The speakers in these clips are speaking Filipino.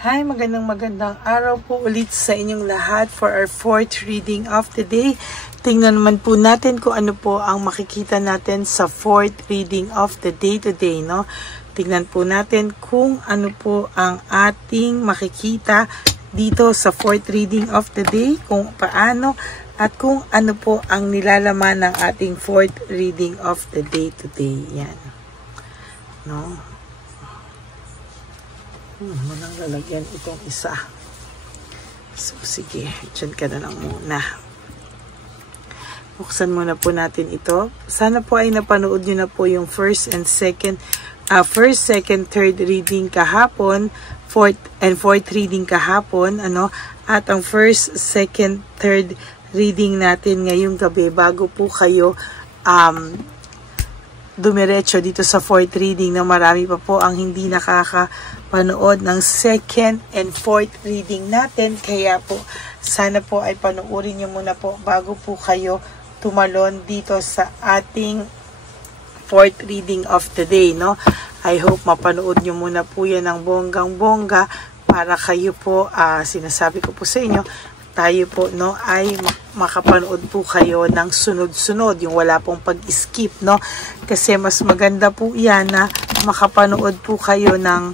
Hi, magandang araw po ulit sa inyong lahat for our fourth reading of the day. Tingnan naman po natin kung ano po ang makikita natin sa fourth reading of the day today, no? Tingnan po natin kung ano po ang ating makikita dito sa fourth reading of the day, kung paano at kung ano po ang nilalaman ng ating fourth reading of the day today. Yan. No? Walang lalagyan itong isa. So, sige. Diyan ka na lang muna. Buksan muna po natin ito. Sana po ay napanood nyo na po yung first, second, third reading kahapon, fourth reading kahapon, at ang first, second, third reading natin ngayong gabi bago po kayo dumiretso dito sa fourth reading na marami pa po ang hindi nakakapanood ng second and fourth reading natin. Kaya po, sana po ay panoorin nyo muna po bago po kayo tumalon dito sa ating fourth reading of the day, no? I hope mapanood nyo muna po yan ng bonggang-bongga para kayo po, sinasabi ko po sa inyo, tayo po, no, ay makapanood po kayo ng sunod-sunod, yung wala pong pag-skip, no? Kasi mas maganda po yan na makapanood po kayo ng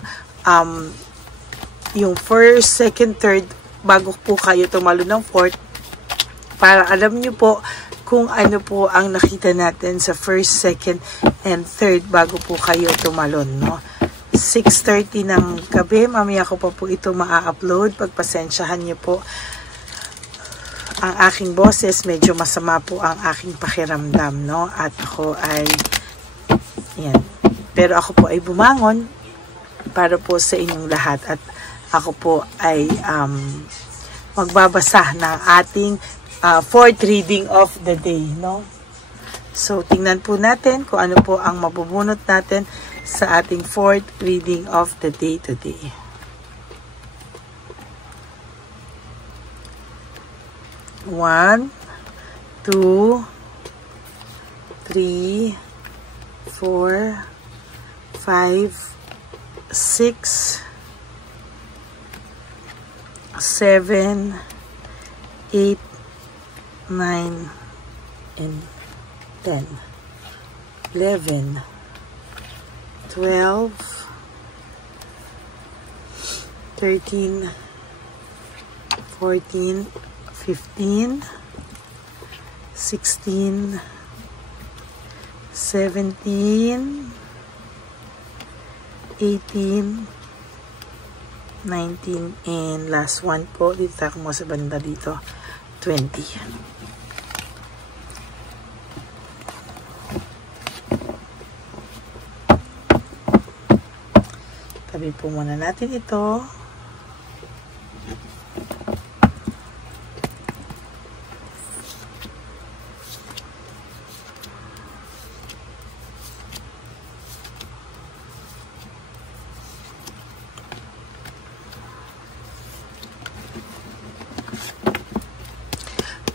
yung first, second, third bago po kayo tumalo ng fourth, para alam nyo po kung ano po ang nakita natin sa first, second, and third bago po kayo tumalon, no? 6:30 ng gabi, mamaya ko pa po ito maa-upload. Pagpasensyahan nyo po ang aking boses, medyo masama po ang aking pakiramdam, no? At ako ay, yan. Pero ako po ay bumangon para po sa inyong lahat. At ako po ay magbabasa ng ating fourth reading of the day, no? So, tingnan po natin kung ano po ang mabubunot natin sa ating fourth reading of the day today. 1, 2, 3, 4, 5, 6, 7, 8, 9, and 10, 11, 12, 13, 14, 15, 16, 17, 18, 19, and last one po, dito ako mo sa banda dito, 20. Tabi po muna natin ito.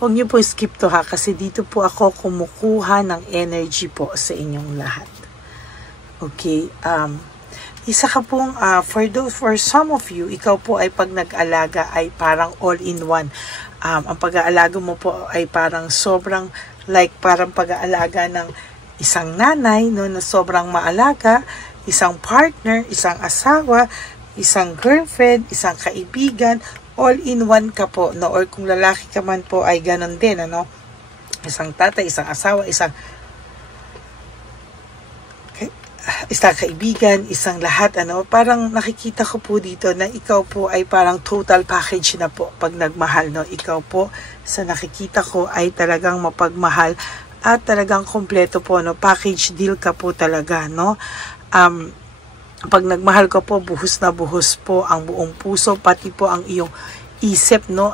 Huwag niyo po skip to ha, kasi dito po ako kumukuha ng energy po sa inyong lahat. Okay, isa ka pong, for some of you, ikaw po ay pag nag-alaga ay parang all-in-one. Ang pag-aalaga mo po ay parang sobrang, like parang pag-aalaga ng isang nanay, no, na sobrang maalaga, isang partner, isang asawa, isang girlfriend, isang kaibigan, all-in-one ka po, no? Or kung lalaki ka man po ay ganon din, ano? Isang tatay, isang asawa, isang kaibigan, isang lahat, ano? Parang nakikita ko po dito na ikaw po ay parang total package na po pag nagmahal, no? Ikaw po sa nakikita ko ay talagang mapagmahal at talagang kompleto po, no? Package deal ka po talaga, no? Pag nagmahal ka po, buhos na buhos po ang buong puso, pati po ang iyong isip, no?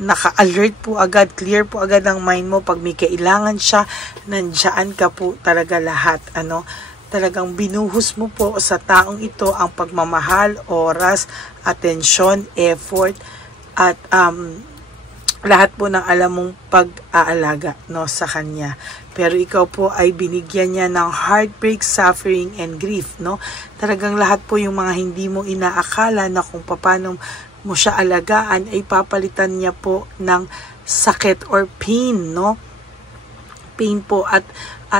Naka-alert po agad, clear po agad ang mind mo. Pag may kailangan siya, nandiyan ka po talaga lahat, ano? Talagang binuhos mo po sa taong ito ang pagmamahal, oras, atensyon, effort, at lahat po ng alam mong pag-aalaga, no, sa kanya. Pero ikaw po ay binigyan niya ng heartbreak, suffering, and grief, no. Talagang lahat po yung mga hindi mo inaakala na kung paano mo siya alagaan ay papalitan niya po ng sakit or pain, no. Pain po, at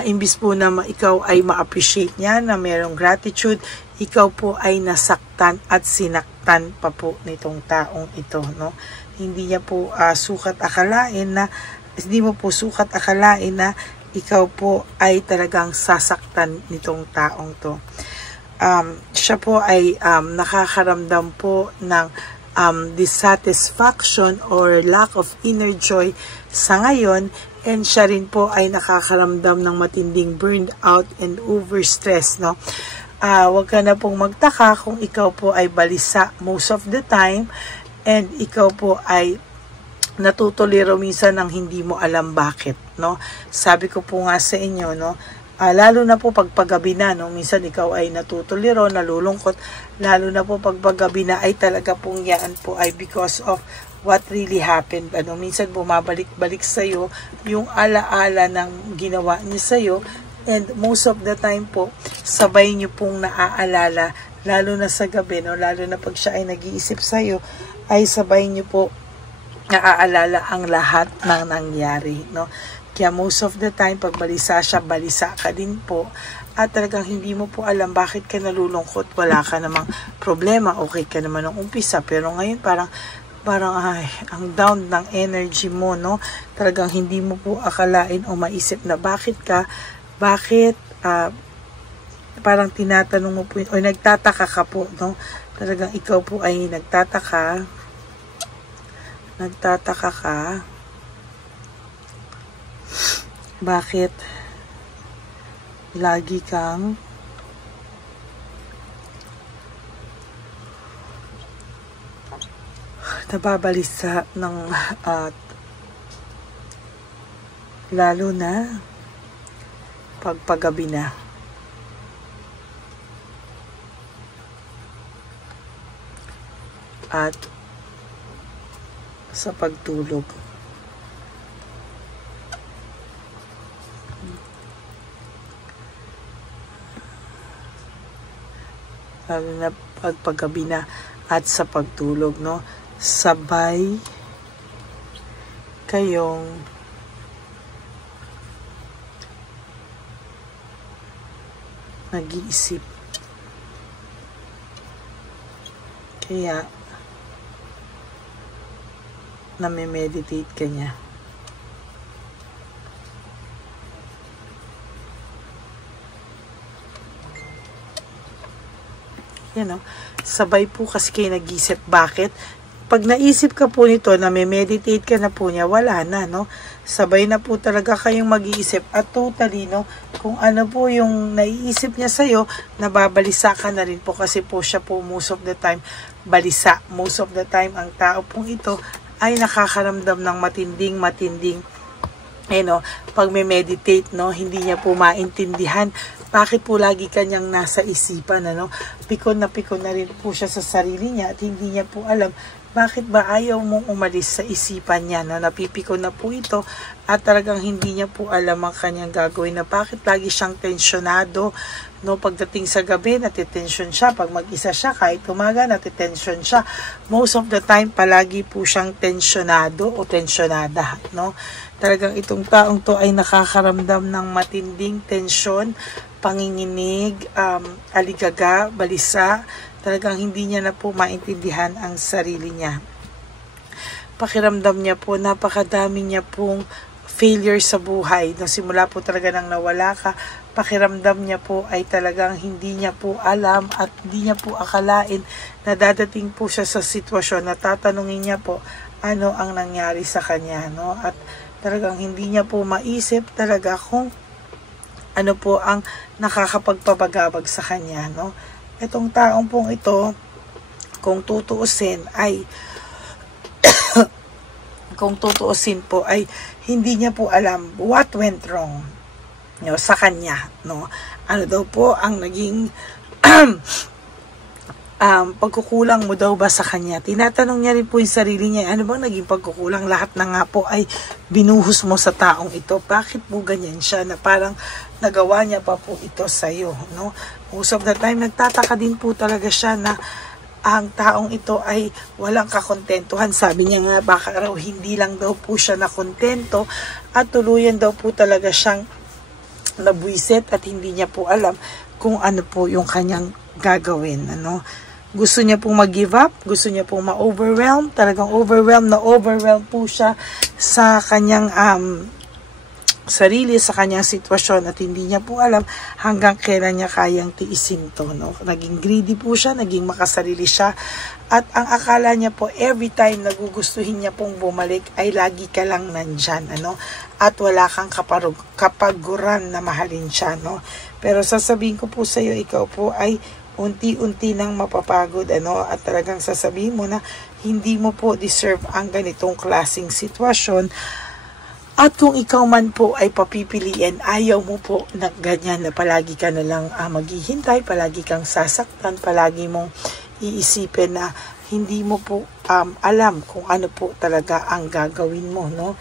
imbis po na ikaw ay ma-appreciate niya, na mayroong gratitude, ikaw po ay nasaktan at sinaktan pa po nitong taong ito, no. Hindi niya po sukat akalain na, hindi mo po sukat akalain na ikaw po ay talagang sasaktan nitong taong to. Siya po ay nakakaramdam po ng dissatisfaction or lack of inner joy sa ngayon, and siya rin po ay nakakaramdam ng matinding burned out and overstress, no. Wag ka na pong magtaka kung ikaw po ay balisa most of the time, and ikaw po ay natutuliro minsan ng hindi mo alam bakit, no. Sabi ko po nga sa inyo, no, lalo na po pagpagabi na, no, minsan ikaw ay natutuliro, nalulungkot, lalo na po pagpagabi na ay talaga pong yan po ay because of what really happened. Minsan bumabalik-balik sa'yo yung alaala ng ginawa niya sa'yo, and most of the time po, sabay niyo pong naaalala, lalo na sa gabi, no, lalo na pag siya ay nag-iisip sa'yo, ay sabay niyo po naaalala ang lahat ng nangyari, no. Kaya most of the time, pag balisa siya, balisa ka din po. At talagang hindi mo po alam bakit ka nalulungkot. Wala ka namang problema. Okay ka naman ng umpisa. Pero ngayon parang ay, ang down ng energy mo, no. Talagang hindi mo po akalain o maisip na bakit parang tinatanong mo po, o nagtataka ka po, no. Talagang ikaw po ay nagtataka ka, bakit lagi kang nababalisa ng lalo na pagpagabi na. At sa pagtulog. Lalo na pagpagabi na at sa pagtulog, no. Sabay kayong nag-iisip. Kaya nami-meditate ka niya. Yan, no? Sabay po kasi kayo nag-isip. Bakit? Pag naisip ka po nito, nami-meditate ka na po niya, wala na, no? Sabay na po talaga kayong mag-iisip. At totally, no, kung ano po yung naiisip niya sa'yo, nababalisa ka na rin po, kasi po siya po most of the time balisa. Most of the time, ang tao pong ito ay nakakaramdam ng matinding pag may meditate, no, hindi niya po maintindihan bakit po lagi kanyang nasa isipan, pikon na rin po siya sa sarili niya, at hindi niya po alam bakit ba ayaw mong umalis sa isipan niya, no? Napipikon na po ito, at talagang hindi niya po alam ang kanyang gagawin, na bakit lagi siyang tensyonado, no? Pagdating sa gabi, natitensyon siya. Pag mag-isa siya, kahit umaga, natitensyon siya. Most of the time, palagi po siyang tensyonado o tensyonada, no? Talagang itong taong to ay nakakaramdam ng matinding tensyon, panginginig, aligaga, balisa. Talagang hindi niya na po maintindihan ang sarili niya. Pakiramdam niya po, napakadami niya pong failure sa buhay. No, simula po talaga nang nawala ka, pakiramdam niya po ay talagang hindi niya po alam at hindi niya po akalain na dadating po siya sa sitwasyon na tatanungin niya po ano ang nangyari sa kanya, no? At talagang hindi niya po maisip talaga kung ano po ang nakakapagpabagabag sa kanya, no? Itong taong pong ito, kung tutuusin po ay hindi niya po alam what went wrong, no, sa kanya, no? Ano daw po ang naging pagkukulang mo daw ba sa kanya? Tinatanong niya rin po yung sarili niya, ano bang naging pagkukulang? Lahat na nga po ay binuhos mo sa taong ito. Bakit po ganyan siya na parang nagawa niya pa po ito sa'yo, no? Most of the time, nagtataka din po talaga siya na ang taong ito ay walang kakontentuhan. Sabi niya nga, baka raw hindi lang daw po siya nakontento at tuluyan daw po talaga siyang nabwisit at hindi niya po alam kung ano po yung kanyang gagawin, ano. Gusto niya pong mag-give up, gusto niya pong ma-overwhelm, talagang overwhelm po siya sa kanyang sarili, sa kanyang sitwasyon at hindi niya po alam hanggang kailan niya kayang tiisin to, no? Naging greedy po siya, naging makasarili siya at ang akala niya po every time nagugustuhin niya pong bumalik ay lagi ka lang nandyan, ano? At wala kang kapaguran na mahalin siya, no? Pero sasabihin ko po sa iyo, ikaw po ay unti-unti nang mapapagod, ano, at talagang sasabihin mo na hindi mo po deserve ang ganitong klaseng sitwasyon. At kung ikaw man po ay papipiliin, ayaw mo po na ganyan na palagi ka na lang maghihintay, palagi kang sasaktan, palagi mong iisipin na hindi mo po alam kung ano po talaga ang gagawin mo, no?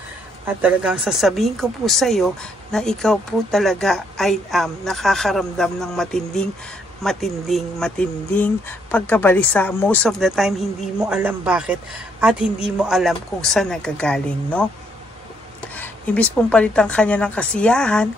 At talagang sasabihin ko po sa iyo na ikaw po talaga ay nakakaramdam ng matinding pagkabalisa. Most of the time, hindi mo alam bakit at hindi mo alam kung saan nagagaling, no? Imbis pong palitan kanya ng kasiyahan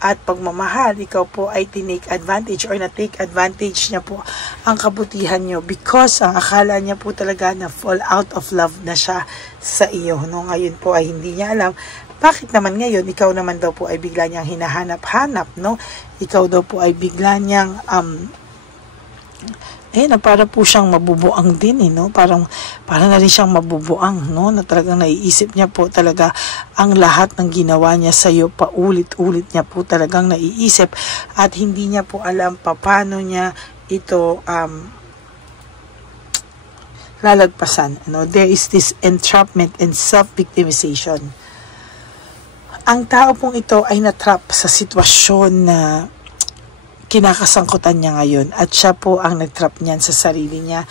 at pagmamahal, ikaw po ay tinake advantage or na-take advantage niya po ang kabutihan niyo because ang akala niya po talaga na fall out of love na siya sa iyo, no? Ngayon po ay hindi niya alam bakit naman ngayon ikaw naman daw po ay bigla niyang hinahanap-hanap, no? Ikaw daw po ay bigla niyang para po siyang mabubuang din, no? Para na rin siyang mabubuang, no? Na talagang naiisip niya po talaga ang lahat ng ginawa niya sa iyo, paulit-ulit niya po talagang naiisip at hindi niya po alam paano niya ito lalagpasan, no? There is this entrapment and self-victimization. Ang tao pong ito ay natrap sa sitwasyon na kinakasangkutan niya ngayon at siya po ang nagtrap niyan sa sarili niya.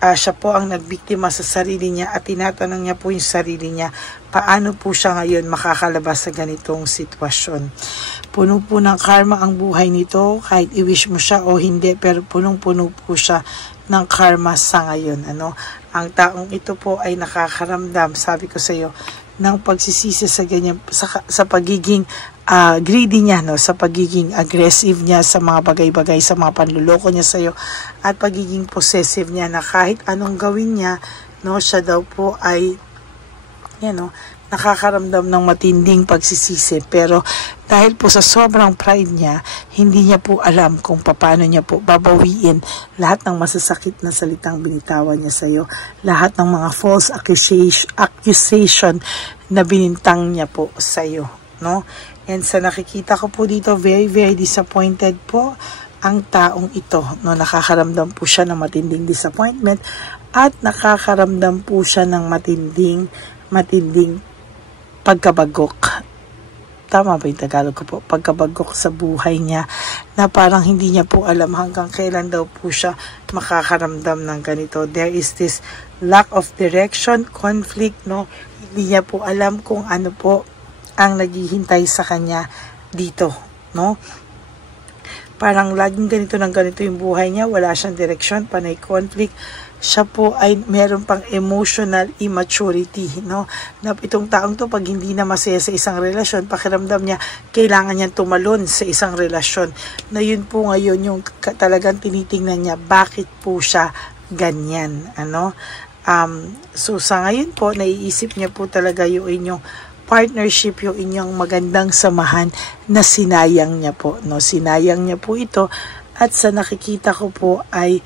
Siya po ang nagbiktima sa sarili niya at tinatanong niya po yung sarili niya paano po siya ngayon makakalabas sa ganitong sitwasyon. Puno po ng karma ang buhay nito kahit i-wish mo siya o hindi, pero punong-puno po siya ng karma sa ngayon, ano. Ang taong ito po ay nakakaramdam, sabi ko sa iyo, ng pagsisisi sa ganyan, sa pagiging greedy niya, no, sa pagiging aggressive niya sa mga bagay-bagay, sa mga panluloko niya sa iyo at pagiging possessive niya na kahit anong gawin niya, no, siya daw po ay nakakaramdam ng matinding pagsisisi, pero dahil po sa sobrang pride niya, hindi niya po alam kung paano niya po babawiin lahat ng masasakit na salitang binitawan niya sa iyo, lahat ng mga false accusation na binintang niya po sa iyo, no? And sa nakikita ko po dito, very, very disappointed po ang taong ito, no? Nakakaramdam po siya ng matinding disappointment at nakakaramdam po siya ng matinding pagkabagok. Tama ba yung Tagalog ko po? Pagkabagok sa buhay niya na parang hindi niya po alam hanggang kailan daw po siya makakaramdam ng ganito. There is this lack of direction, conflict, no? Hindi niya po alam kung ano po ang naghihintay sa kanya dito, no? Parang laging ganito ng ganito yung buhay niya, wala siyang direksyon, panay conflict. Siya po ay meron pang emotional immaturity, no? Na itong taong to, pag hindi na masaya sa isang relasyon, pakiramdam niya, kailangan niyang tumalon sa isang relasyon. Na yun po ngayon yung talagang tinitingnan niya, bakit po siya ganyan, ano? So sa ngayon po, naiisip niya po talaga yung inyong partnership, yung inyong magandang samahan na sinayang niya po, no? Sinayang niya po ito at sa nakikita ko po ay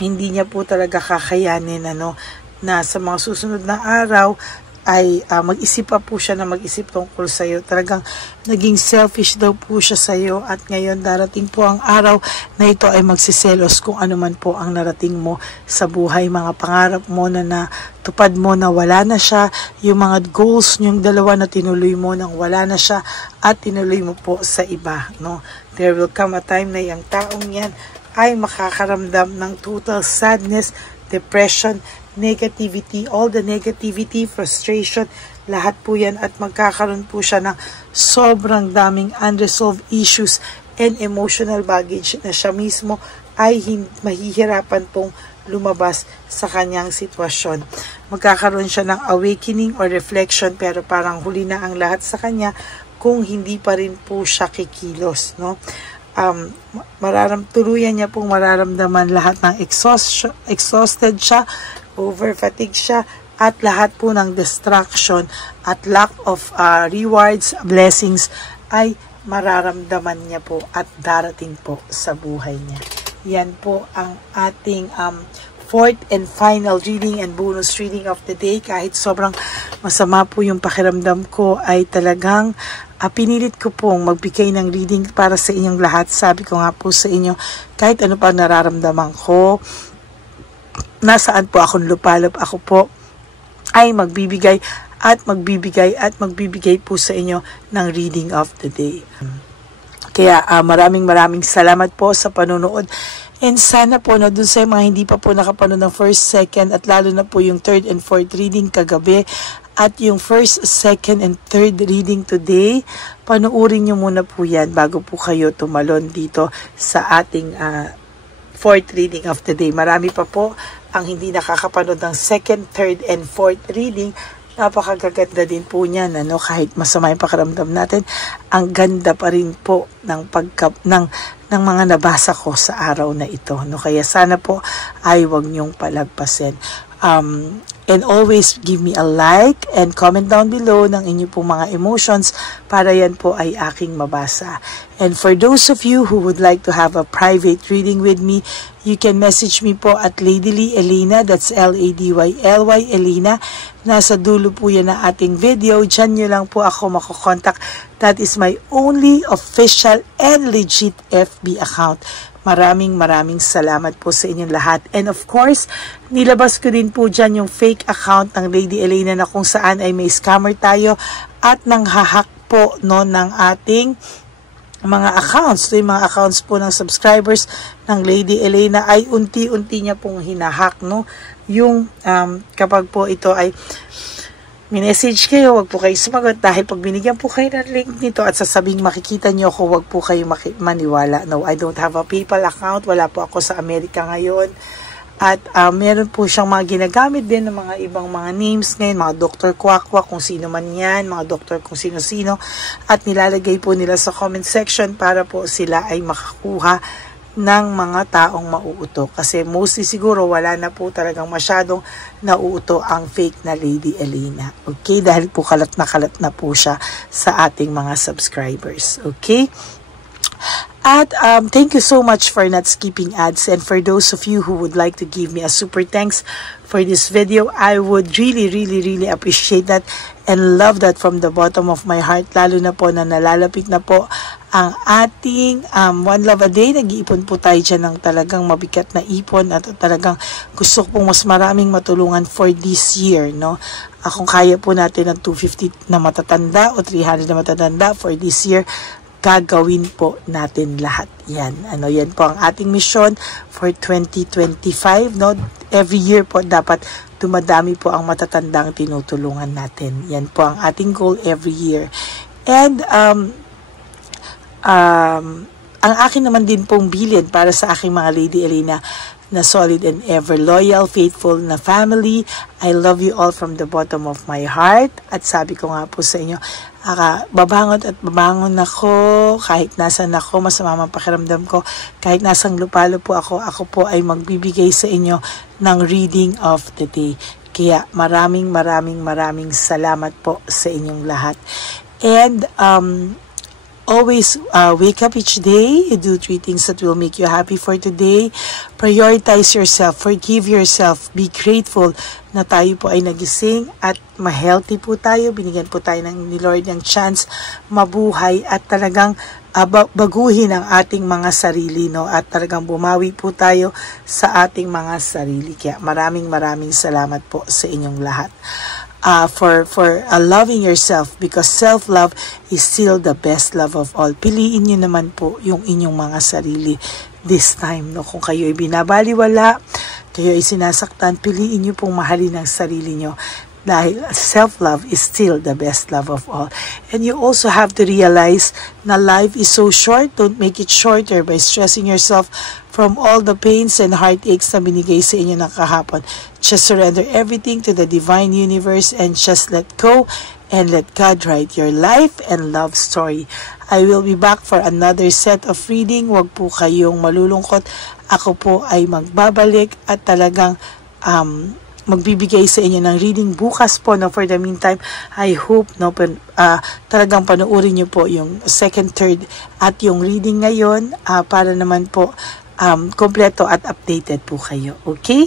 hindi niya po talaga kakayanin, ano, na sa mga susunod na araw ay mag-isip pa po siya na mag-isip tungkol sa iyo. Talagang naging selfish daw po siya sa iyo at ngayon darating po ang araw na ito ay magsiselos kung ano man po ang narating mo sa buhay, mga pangarap mo na natupad mo na wala na siya, yung mga goals niyong dalawa na tinuloy mo nang wala na siya at tinuloy mo po sa iba, no? There will come a time na yung taong yan ay makakaramdam ng total sadness, depression, negativity, all the negativity, frustration, lahat po yan, at magkakaroon po siya ng sobrang daming unresolved issues and emotional baggage na siya mismo ay mahihirapan pong lumabas sa kanyang sitwasyon. Magkakaroon siya ng awakening or reflection, pero parang huli na ang lahat sa kanya kung hindi pa rin po siya kikilos, no? Tuluyan niya pong mararamdaman lahat ng exhausted siya, over-fatigue siya, at lahat po ng distraction at lack of rewards, blessings ay mararamdaman niya po at darating po sa buhay niya. Yan po ang ating fourth and final reading and bonus reading of the day. Kahit sobrang masama po yung pakiramdam ko, ay talagang pinilit ko pong magbigay ng reading para sa inyong lahat. Sabi ko nga po sa inyo, kahit ano pa nararamdaman ko, nasaan po akong lupalop, ako po ay magbibigay at magbibigay po sa inyo ng reading of the day. Kaya maraming salamat po sa panonood. And sana po na dun sa mga hindi pa po nakapanood ng first, second, at lalo na po yung third and fourth reading kagabi, at yung first, second, and third reading today, panuorin nyo muna po yan bago po kayo tumalon dito sa ating fourth reading of the day. Marami pa po ang hindi nakakapanood ng second, third, and fourth reading. Napakagaganda din po niyan, ano? Kahit masama yung pakiramdam natin, ang ganda pa rin po ng mga nabasa ko sa araw na ito, no? Kaya sana po ay wag niyong palagpasin. And always give me a like and comment down below ng inyo pong mga emotions para yan po ay aking mabasa. And for those of you who would like to have a private reading with me, you can message me po at Ladyly Elena, that's L-A-D-Y-L-Y Elena. Nasa dulo po yan ng ating video. Diyan nyo lang po ako makokontak. That is my only official and legit FB account. Maraming salamat po sa inyong lahat. And of course, nilabas ko din po dyan yung fake account ng Lady Elena na kung saan ay may scammer tayo at nanghahack po, no, ng ating mga accounts. So, yung mga accounts po ng subscribers ng Lady Elena ay unti-unti niya pong hinahack, no? Yung kapag po ito ay minessage kayo, wag po kayo sumagot dahil pag binigyan po kayo ng link nito at sasabing makikita nyo ako, wag po kayo maniwala. No, I don't have a PayPal account. Wala po ako sa Amerika ngayon. At meron po siyang mga ginagamit din ng mga ibang mga names ngayon, mga Dr. Kwakwa, kung sino man yan, mga doktor kung sino-sino. At nilalagay po nila sa comment section para po sila ay makakuha ng mga taong mauuto. Kasi mostly siguro wala na po talagang masyadong nauuto ang fake na Lady Elena. Okay? Dahil po kalat na po siya sa ating mga subscribers. Okay? At thank you so much for not skipping ads, and for those of you who would like to give me a super thanks for this video, I would really appreciate that and love that from the bottom of my heart, lalo na po na nalalapit na po ang ating One Love a Day. Nag-iipon po tayo dyan ng talagang mabigat na ipon at talagang gusto ko pong mas maraming matulungan for this year, no? Kung kaya po natin ng 250 na matatanda o 300 na matatanda for this year, gagawin po natin lahat yan. Yan po ang ating mission for 2025, no? Every year po dapat dumadami po ang matatandang tinutulungan natin. Yan po ang ating goal every year. And ang akin naman din pong bilin para sa aking mga Lady Elena na solid and ever loyal, faithful na family. I love you all from the bottom of my heart. At sabi ko nga po sa inyo, babangon ako, kahit nasan ako, masama ang pakiramdam ko, kahit nasang lupalo po ako po ay magbibigay sa inyo ng reading of the day. Kaya maraming salamat po sa inyong lahat. And always wake up each day. You do 3 things that will make you happy for today. Prioritize yourself. Forgive yourself. Be grateful na tayo po ay nagising at ma-healthy po tayo. Binigyan po tayo ni Lord ng chance mabuhay at talagang baguhin ang ating mga sarili, no? At talagang bumawi po tayo sa ating mga sarili. Kaya maraming salamat po sa inyong lahat. For loving yourself, because self-love is still the best love of all. Piliin nyo naman po yung inyong mga sarili. this time. No? Kung kayo ay binabaliwala, kayo ay sinasaktan, piliin nyo pong mahalin ang sarili nyo. Dahil self-love is still the best love of all. And you also have to realize na life is so short. Don't make it shorter by stressing yourself from all the pains and heartaches na binigay sa inyo ng kahapon. Just surrender everything to the divine universe and just let go and let God write your life and love story. I will be back for another set of reading. Huwag po kayong malulungkot. Ako po ay magbabalik at talagang magbibigay sa inyo ng reading bukas po. No, for the meantime, I hope talagang panoorin nyo po yung second, third at yung reading ngayon para naman po kompleto at updated po kayo. Okay?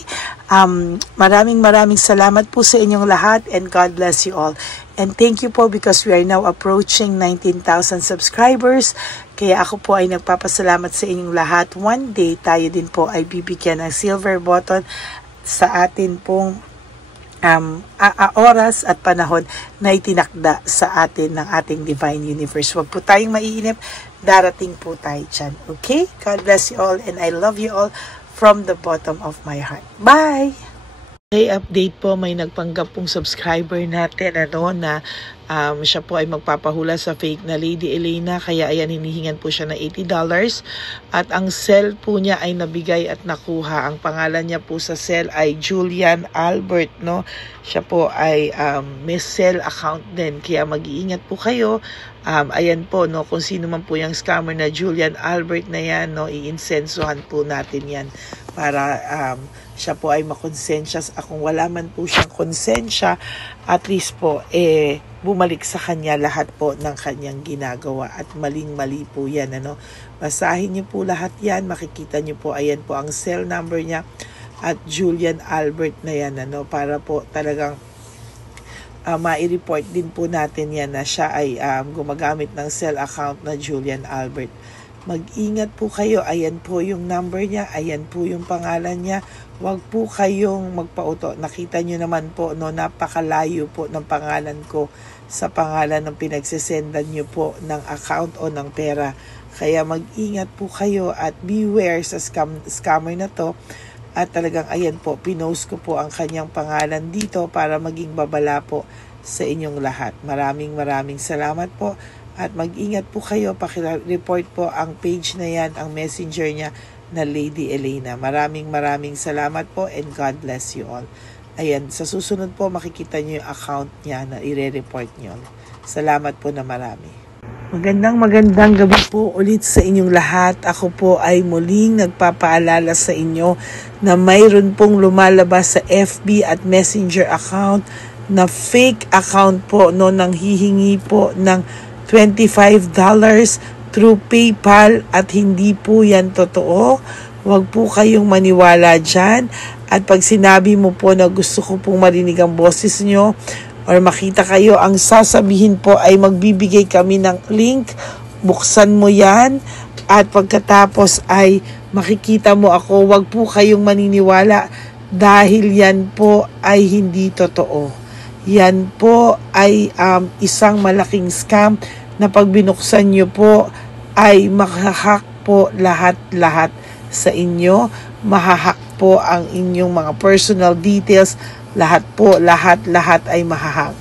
Maraming salamat po sa inyong lahat and God bless you all. And thank you po because we are now approaching 19,000 subscribers. Kaya ako po ay nagpapasalamat sa inyong lahat. One day, tayo din po ay bibigyan ng silver button sa atin pong oras at panahon na itinakda sa atin ng ating Divine Universe. Huwag po tayong maiinip. Darating po tayo dyan. Okay? God bless you all and I love you all from the bottom of my heart. Bye! Okay, update po, may nagpanggap pong subscriber natin na siya po ay magpapahula sa fake na Lady Elena, kaya ayan, hinihingan po siya ng $80 at ang cell po niya ay nabigay at nakuha. Ang pangalan niya po sa cell ay Julian Albert, no? Siya po ay may cell account din, kaya mag-iingat po kayo. Ayan po, no, kung sino man po yung scammer na Julian Albert na yan, no, iinsensuhan po natin yan para siya po ay makonsensya. Kung wala man po siyang konsensya, at least po bumalik sa kanya lahat po ng kanyang ginagawa at maling-mali po yan. Basahin niyo po lahat yan, makikita niyo po, ayan po ang cell number niya at Julian Albert na yan, para po talagang ma-report din po natin yan na siya ay gumagamit ng cell account na Julian Albert. Mag-ingat po kayo. Ayan po yung number niya. Ayan po yung pangalan niya. Huwag po kayong magpauto. Nakita nyo naman po, no, napakalayo po ng pangalan ko sa pangalan ng pinagsesendan nyo po ng account o ng pera. Kaya mag-ingat po kayo at beware sa scammer na to. At talagang ayan po, pinost ko po ang kanyang pangalan dito para maging babala po sa inyong lahat. Maraming salamat po. At mag-ingat po kayo, pakireport po ang page na yan, ang messenger niya na Lady Elena. Maraming salamat po and God bless you all. Ayan, sa susunod po makikita niyo yung account niya na i-report niyo. Salamat po na marami. Magandang gabi po ulit sa inyong lahat. Ako po ay muling nagpapaalala sa inyo na mayroon pong lumalabas sa FB at Messenger account na fake account po, no, nang hihingi po ng $25 through PayPal at hindi po yan totoo. Huwag po kayong maniwala dyan. At pag sinabi mo po na gusto ko pong marinig ang boses nyo or makita kayo, ang sasabihin po ay magbibigay kami ng link. Buksan mo yan at pagkatapos ay makikita mo ako. Huwag po kayong maniniwala dahil yan po ay hindi totoo. Yan po ay isang malaking scam na pag binuksan nyo po ay mahahack po lahat sa inyo. Mahahack po ang inyong mga personal details. Lahat ay mahahack.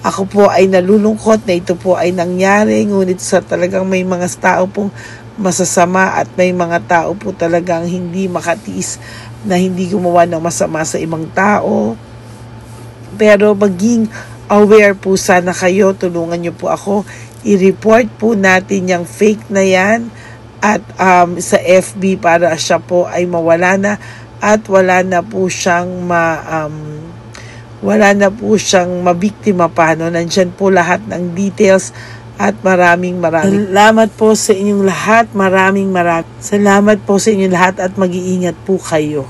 Ako po ay nalulungkot na ito po ay nangyari. Ngunit sa talagang may mga tao pong masasama at may mga tao po talagang hindi makatiis na hindi gumawa ng masama sa ibang tao. Pero maging aware po sana kayo. Tulungan niyo po ako. I-report po natin yung fake na yan at sa FB para siya po ay mawala na at wala na po siyang mabiktima pa. No? Nandyan po lahat ng details at maraming salamat po sa inyong lahat. Maraming salamat po sa inyong lahat at mag-iingat po kayo.